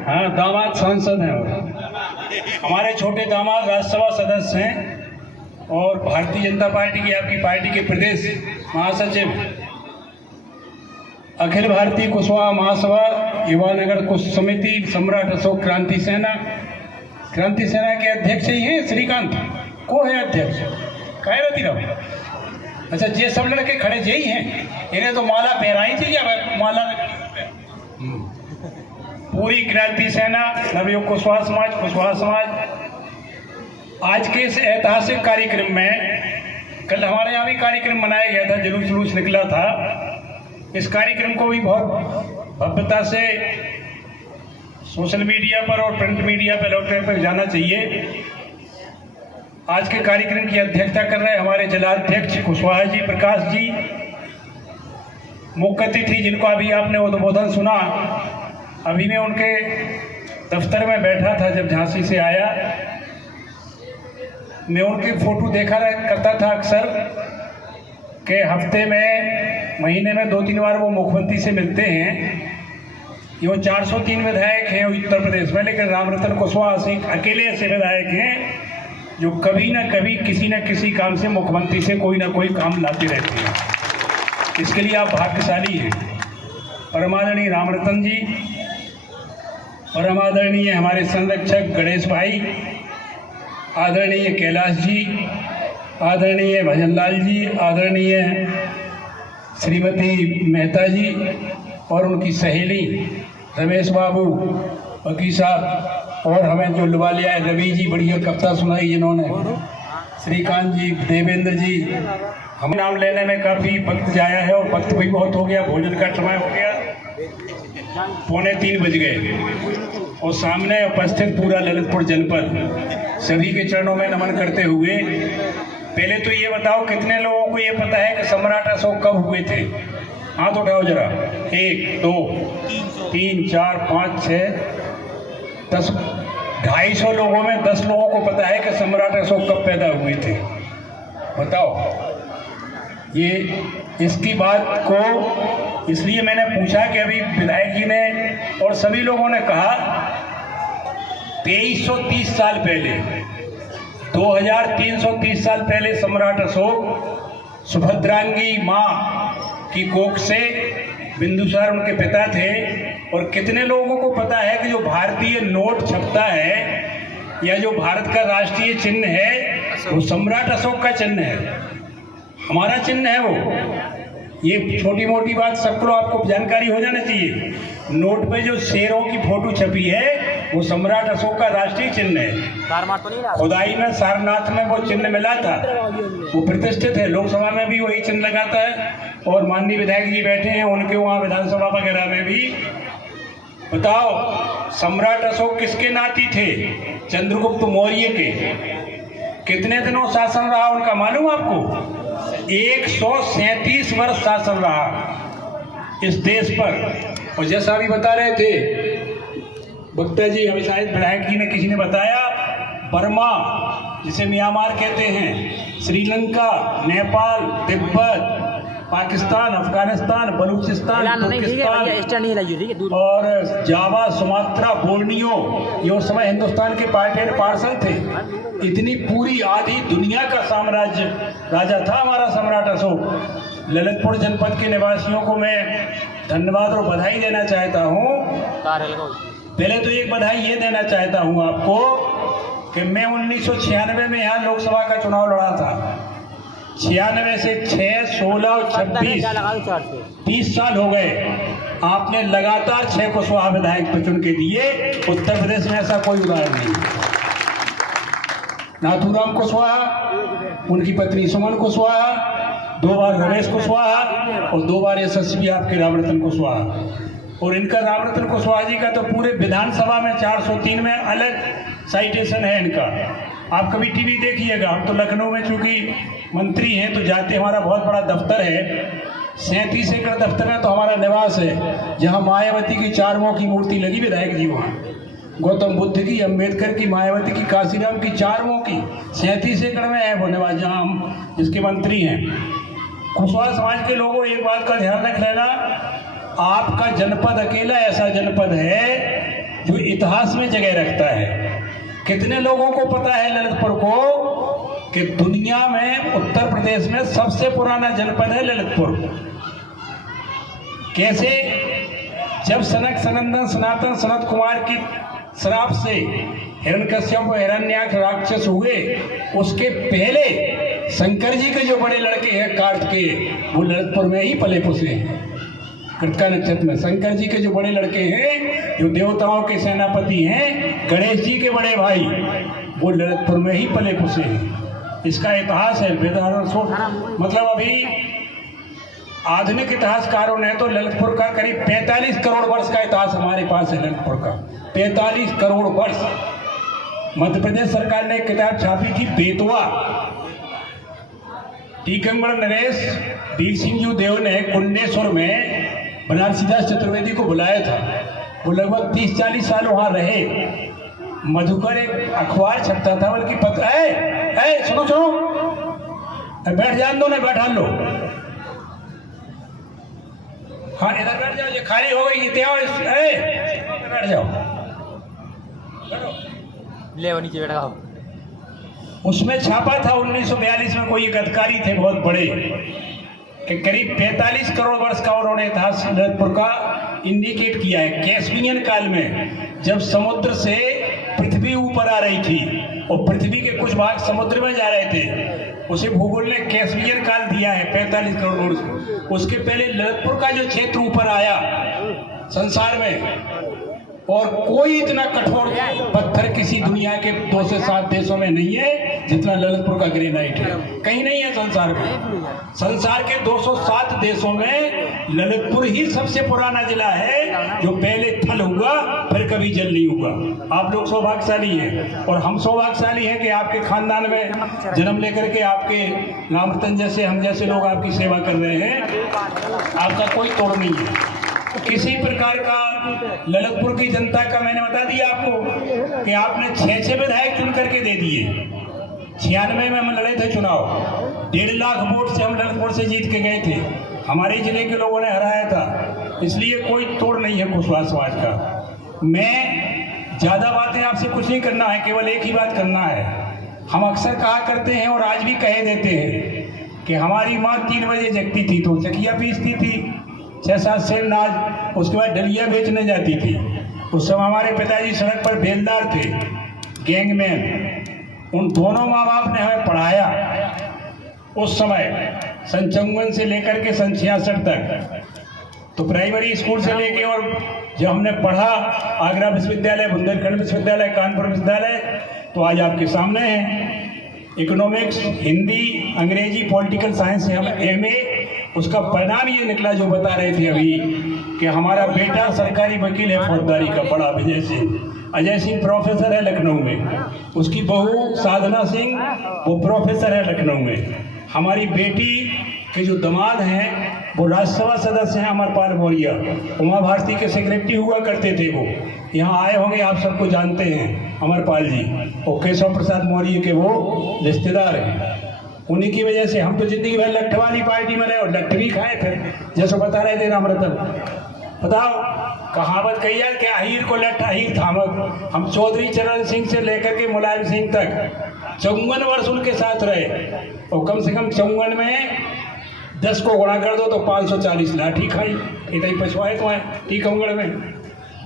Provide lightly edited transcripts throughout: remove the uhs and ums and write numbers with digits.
हाँ, दामाद सांसद हैं और हमारे छोटे दामाद राज्यसभा सदस्य हैं और भारतीय जनता पार्टी की, आपकी पार्टी के प्रदेश महासचिव, अखिल भारतीय कुशवाहा महासभा युवा नगर कुश समिति, सम्राट अशोक क्रांति सेना के अध्यक्ष ही हैं श्रीकांत। को है अध्यक्ष? कह रही रहो। अच्छा, ये सब लड़के खड़े यही हैं। इन्हें तो माला पहनाई थी क्या? माला पूरी क्रांति सेना, नवयुग कुशवाहा समाज आज के इस ऐतिहासिक कार्यक्रम में, कल हमारे यहाँ भी कार्यक्रम मनाया गया था, जुलूस निकला था। इस कार्यक्रम को भी बहुत भव्यता से सोशल मीडिया पर और प्रिंट मीडिया पर इलेक्ट्रॉनिक पर जाना चाहिए। आज के कार्यक्रम की अध्यक्षता कर रहे हमारे जिलाध्यक्ष कुशवाहा जी, प्रकाश जी, मुख्य अतिथि जिनको अभी आपने उद्बोधन सुना। अभी मैं उनके दफ्तर में बैठा था जब झांसी से आया। मैं उनकी फोटो देखा करता था अक्सर कि हफ्ते में, महीने में 2-3 बार वो मुख्यमंत्री से मिलते हैं। ये 403 विधायक हैं उत्तर प्रदेश में, लेकिन रामरतन कुशवाहा सिंह अकेले ऐसे विधायक हैं जो कभी ना कभी किसी न किसी काम से मुख्यमंत्री से कोई ना कोई काम लाते रहते हैं। इसके लिए आप भाग्यशाली हैं। परमादरणीय रामरतन जी, परमादरणीय हमारे संरक्षक गणेश भाई, आदरणीय कैलाश जी, आदरणीय भजनलाल जी, आदरणीय श्रीमती मेहता जी और उनकी सहेली रमेश बाबू, वकील साहब, और हमें जो लुभा लिया है रवि जी, बढ़िया कविता सुनाई जिन्होंने, श्रीकांत जी, देवेंद्र जी। हम नाम लेने में काफ़ी वक्त जाया है और वक्त भी बहुत हो गया, भोजन का समय हो गया, 2:45 बज गए। और सामने उपस्थित पूरा ललितपुर जनपद सभी के चरणों में नमन करते हुए, पहले तो ये बताओ कितने लोगों को ये पता है कि सम्राट अशोक कब हुए थे? हाथ उठाओ जरा। 1 2 3 4 5 6 10 250 लोगों में 10 लोगों को पता है कि सम्राट अशोक कब पैदा हुए थे। बताओ। ये इसकी बात को इसलिए मैंने पूछा कि अभी विधायक जी ने और सभी लोगों ने कहा 2330 साल पहले, 2330 साल पहले सम्राट अशोक सुभद्रांगी माँ की कोख से, बिंदुसार उनके पिता थे। और कितने लोगों को पता है कि जो भारतीय नोट छपता है या जो भारत का राष्ट्रीय चिन्ह है वो सम्राट अशोक का चिन्ह है, हमारा चिन्ह है वो। ये छोटी मोटी बात सबको आपको जानकारी हो जाना चाहिए। नोट पे जो शेरों की फोटो छपी है वो सम्राट अशोक का राष्ट्रीय चिन्ह है। खुदाई में सारनाथ में वो चिन्ह मिला था, वो प्रतिष्ठित है। लोकसभा में भी वही चिन्ह लगाता है और माननीय विधायक जी बैठे हैं, उनके वहाँ विधानसभा वगैरह में भी। बताओ, सम्राट अशोक किसके नाती थे? चंद्रगुप्त मौर्य के। कितने दिनों शासन रहा उनका मालूम आपको? 137 वर्ष शासन रहा इस देश पर। और जैसा अभी बता रहे थे वक्ता जी, हमें शायद विधायक जी ने किसी ने बताया, बर्मा जिसे म्यांमार कहते हैं, श्रीलंका, नेपाल, तिब्बत, पाकिस्तान, अफगानिस्तान, बलूचिस्तान, तुर्किस्तान और जावा, सुमात्रा, बोर्नियो, ये उस समय हिंदुस्तान के पार्सल थे। इतनी पूरी आधी दुनिया का साम्राज्य राजा था हमारा सम्राट अशोक। ललितपुर जनपद के निवासियों को मैं धन्यवाद और बधाई देना चाहता हूँ। पहले तो एक बधाई ये देना चाहता हूँ आपको कि मैं 1996 में यहाँ लोकसभा का चुनाव लड़ा था। 96 से 6, 16 और 26 30 साल हो गए। आपने लगातार 6 कुशवाहा विधायक चुन के दिए। उत्तर प्रदेश में ऐसा कोई उदाहरण नहीं। नाथूराम कुशवाहा, उनकी पत्नी सुमन कुशवाहा, 2 बार रमेश कुशवाहा और 2 बार यशस्वी आपके रामरतन कुशवाहा। और इनका रामरतन कुशवाहा जी का तो पूरे विधानसभा में 403 में अलग साइटेशन है इनका। आप कभी टीवी देखिएगा। हम तो लखनऊ में चूंकि मंत्री हैं तो जाते, हमारा बहुत बड़ा दफ्तर है, 37 एकड़ दफ्तर में तो हमारा निवास है, जहाँ मायावती की 4 मुँह की मूर्ति लगी विधायक जी वहाँ। गौतम बुद्ध की, अंबेडकर की, मायावती की, काशीराम की, 4 मुँह की 37 एकड़ में है वो निवास, जहाँ हम जिसके मंत्री हैं। कुशवाहा समाज के लोगों, एक बात का ध्यान रख लेना, आपका जनपद अकेला ऐसा जनपद है जो इतिहास में जगह रखता है। कितने लोगों को पता है ललितपुर को कि दुनिया में उत्तर प्रदेश में सबसे पुराना जनपद है ललितपुर। कैसे? जब सनक सनंदन सनातन सनत कुमार की श्राप से हिरण्यकश्यप व हिरण्याक्ष राक्षस हुए, उसके पहले शंकर जी के जो बड़े लड़के हैं कार्तिकेय, वो ललितपुर में ही पले पुसे हैं। कृतिका नक्षत्र में शंकर जी के जो बड़े लड़के हैं, जो देवताओं के सेनापति हैं, गणेश जी के बड़े भाई, वो ललितपुर में ही पले पुसे हैं। इसका इतिहास है मतलब अभी आधुनिक इतिहासकारों ने तो ललितपुर का करीब 45 करोड़ वर्ष का इतिहास हमारे पास है। ललितपुर का 45 करोड़ वर्ष। मध्य प्रदेश सरकार ने एक किताब छापी थी बेतवा। टीकमगढ़ नरेश वीर सिंह जी देव ने कुंडेश्वर में बनारसीदास चतुर्वेदी को बुलाया था। वो लगभग 30-40 साल वहां रहे। मधुकर एक अखबार छपता था, बल्कि पता है सुनो बैठ जान दो, ना बैठा लो। हाँ इधर बैठ जाओ, ये खाली हो गई, बैठ जाओ, ले नीचे बैठा। उसमें छापा था 1942 में, कोई एक अधिकारी थे बहुत बड़े, कि करीब 45 करोड़ वर्ष का उन्होंने इतिहास ललितपुर का इंडिकेट किया है। कैस्पियन काल में जब समुद्र से पृथ्वी ऊपर आ रही थी और पृथ्वी के कुछ भाग समुद्र में जा रहे थे, उसे भूगोल ने कैस्पियन काल दिया है 45 करोड़ वर्ष। उसके पहले ललितपुर का जो क्षेत्र ऊपर आया संसार में, और कोई इतना कठोर पत्थर किसी दुनिया के 2 से 7 देशों में नहीं है जितना ललितपुर का ग्रेनाइट है। कहीं नहीं है संसार में। संसार के 207 देशों में ललितपुर ही सबसे पुराना जिला है, जो पहले थल हुआ फिर कभी जल नहीं हुआ। आप लोग सौभाग्यशाली हैं, और हम सौभाग्यशाली हैं कि आपके खानदान में जन्म लेकर के आपके नामरतन जैसे हम जैसे लोग आपकी सेवा कर रहे हैं। आपका कोई तोड़ नहीं है किसी प्रकार का। ललितपुर की जनता का मैंने बता दिया आपको कि आपने 6 विधायक चुन करके दे दिए। 96 में हम लड़े थे चुनाव, 1.5 लाख वोट से हम ललितपुर से जीत के गए थे। हमारे जिले के लोगों ने हराया था, इसलिए कोई तोड़ नहीं है कुशवाहा समाज का। मैं ज़्यादा बातें आपसे कुछ नहीं करना है, केवल एक ही बात करना है। हम अक्सर कहा करते हैं और आज भी कहे देते हैं कि हमारी माँ 3 बजे जगती थी तो चकिया पीसती थी, 6-7 सेर नाज, उसके बाद डलिया बेचने जाती थी। उस समय हमारे पिताजी सड़क पर बेलदार थे, गैंगमैन। उन दोनों माँ बाप ने हमें पढ़ाया उस समय, सन 54 से लेकर के सन 66 तक। तो प्राइमरी स्कूल से लेके और जब हमने पढ़ा आगरा विश्वविद्यालय, बुंदेलखंड विश्वविद्यालय, कानपुर विश्वविद्यालय, तो आज आपके सामने है। इकोनॉमिक्स, हिंदी, अंग्रेजी, पॉलिटिकल साइंस से हम MA, उसका परिणाम ये निकला जो बता रहे थे अभी कि हमारा बेटा सरकारी वकील है फौजदारी का, बड़ा विजय सिंह। अजय सिंह प्रोफेसर है लखनऊ में, उसकी बहू साधना सिंह वो प्रोफेसर है लखनऊ में। हमारी बेटी के जो दामाद हैं वो राज्यसभा सदस्य हैं अमरपाल मौर्य, उमा भारती के सेक्रेटरी हुआ करते थे। वो यहाँ आए होंगे, आप सबको जानते हैं अमरपाल जी, और केशव प्रसाद मौर्य के वो रिश्तेदार हैं। उन्हीं की वजह से हम तो जिंदगी भर लट्ठ वाली पार्टी में रहे और लट्ठ भी खाए। फिर जैसे बता रहे थे रामरतन, बताओ कहावत कही है कि अहीर को लट्ठ अहीर थामक। हम चौधरी चरण सिंह से लेकर के मुलायम सिंह तक 54 वर्ष उनके साथ रहे, और कम से कम 54 में 10 को गुणा कर दो तो 540 लाठी खाई। इतनी पछुआए तो है टीकमगढ़ में।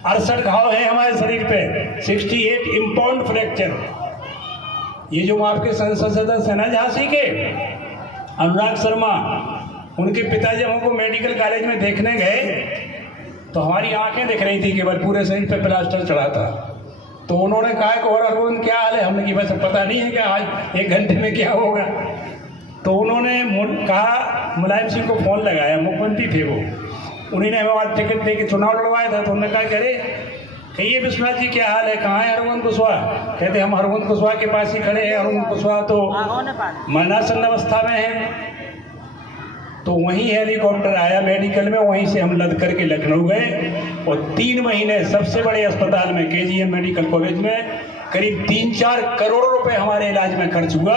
68 घाव है हमारे शरीर पे, 68 इम्पाउंड फ्रैक्चर। ये जो आपके संसद सदस्य है ना झांसी के, अनुराग शर्मा, उनके पिताजी हमको मेडिकल कॉलेज में देखने गए तो हमारी आंखें दिख रही थी केवल, पूरे शरीर पे प्लास्टर चढ़ा था। तो उन्होंने कहा कि और अरुण क्या हाल है? हमने कि बस पता नहीं है कि आज 1 घंटे में क्या होगा। तो उन्होंने कहा, मुलायम सिंह को फ़ोन लगाया, मुख्यमंत्री थे वो, उन्हीं ने हमें आज टिकट दे के चुनाव लड़वाया था। तो उन्होंने कहा करे कहिए विश्वनाथ जी क्या हाल है, कहाँ है हरवंत कुशवाहा? कहते हम हरवंत कुशवाहा के पास ही खड़े हैं, हरवंत कुशवाहा तो मरणासन अवस्था में है। तो वहीं हेलीकॉप्टर आया मेडिकल में, वहीं से हम लद करके लखनऊ गए और 3 महीने सबसे बड़े अस्पताल में KGM मेडिकल कॉलेज में करीब 3-4 करोड़ रुपए हमारे इलाज में खर्च हुआ।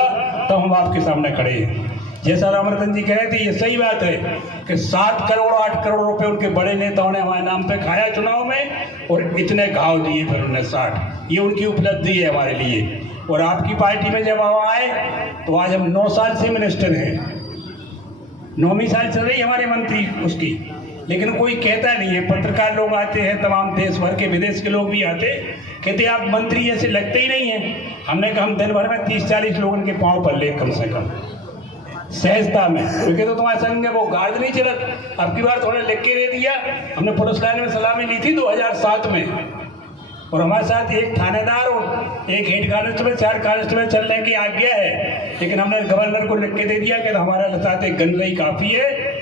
तब हम आपके सामने खड़े हैं। जैसा रामरतन जी कह रहे थे, ये सही बात है कि 7 करोड़ 8 करोड़ रुपए उनके बड़े नेताओं ने हमारे नाम पे खाया चुनाव में, और इतने घाव दिए फिर उन्हें 60। ये उनकी उपलब्धि है हमारे लिए। और आपकी पार्टी में जब हम आए तो आज हम 9 साल से मिनिस्टर हैं, 9वीं साल चल रही हमारे मंत्री उसकी, लेकिन कोई कहता नहीं है। पत्रकार लोग आते हैं, तमाम देश भर के विदेश के लोग भी आते, कहते आप मंत्री जैसे लगते ही नहीं हैं। हमने कहा हम दिन भर में 30-40 लोगों के पाँव पर ले कम से कम सहजता में, क्योंकि तो तुम्हारे संग में वो गार्ड नहीं चलत। अब की बार थोड़ा लिख के दे दिया। हमने पुलिस लाइन में सलामी ली थी 2007 में, और हमारे साथ एक थानेदार और एक हेड कांस्टेबल, 4 कांस्टेबल चलने की आज्ञा है, लेकिन हमने गवर्नर को लिख के दे दिया कि हमारे साथ एक गन ही काफ़ी है।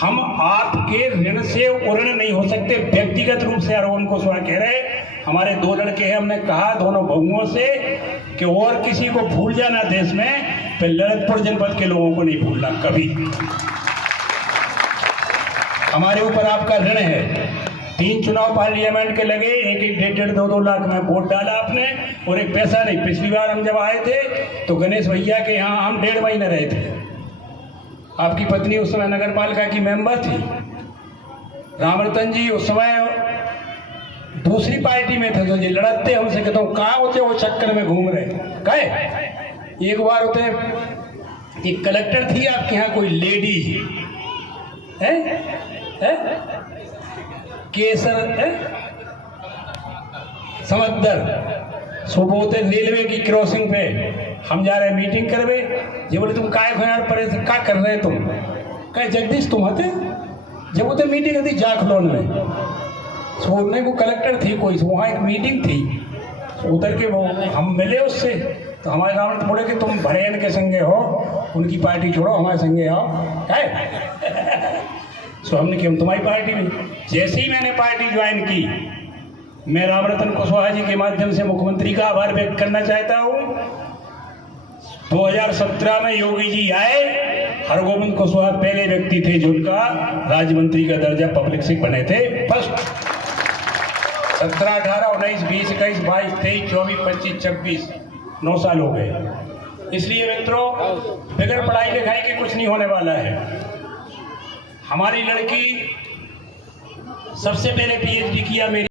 हम आपके ऋण से उऋण नहीं हो सकते। व्यक्तिगत रूप से अरविंद कुशवाहा कह रहे, हमारे 2 लड़के हैं, हमने कहा दोनों बहुओं से कि और किसी को भूल जाना देश में, फिर ललितपुर जनपद के लोगों को नहीं भूलना कभी। हमारे ऊपर आपका ऋण है। 3 चुनाव पार्लियामेंट के लगे, 1-1, 1.5, 2-2 लाख में वोट डाला आपने, और एक पैसा नहीं। पिछली बार हम जब आए थे तो गणेश भैया के यहाँ हम 1.5 महीने रहे थे। आपकी पत्नी उस समय नगर पालिका की मेंबर थी। रामरतन जी उस समय दूसरी पार्टी में थे, तो ये लड़ते हमसे, कहता हूँ कहाँ होते वो चक्कर में घूम रहे। कहे एक बार होते एक कलेक्टर थी आपके यहाँ कोई लेडी है, केसर है समंदर, सुबह होते रेलवे की क्रॉसिंग पे हम जा रहे हैं मीटिंग करवे। ये बोले तुम काय खो यार परे क्या कर रहे तुम? कहे जगदीश तुम हते जब होते मीटिंग होती जाखलोन में, सोने को कलेक्टर थी कोई, वहाँ एक मीटिंग थी, उधर के वो हम मिले उससे, तो हमारे रावण बोले कि तुम भरेन के संगे हो, उनकी पार्टी छोड़ो हमारे संगे आओ। है सो हमने कि हम तुम्हारी पार्टी में। जैसे ही मैंने पार्टी ज्वाइन की, मैं रामरतन कुशवाहा जी के माध्यम से मुख्यमंत्री का आभार व्यक्त करना चाहता हूँ। 2017 में योगी जी आए, हरगोविंद कुशवाहा पहले व्यक्ति थे जिनका राज्य मंत्री का दर्जा पब्लिक से बने थे फर्स्ट। 17, 18, 19, 20, 21, 22, 23, 24, 25, 26 9 साल हो गए। इसलिए मित्रों, बगैर पढ़ाई लिखाई के कुछ नहीं होने वाला है। हमारी लड़की सबसे पहले PhD किया मेरी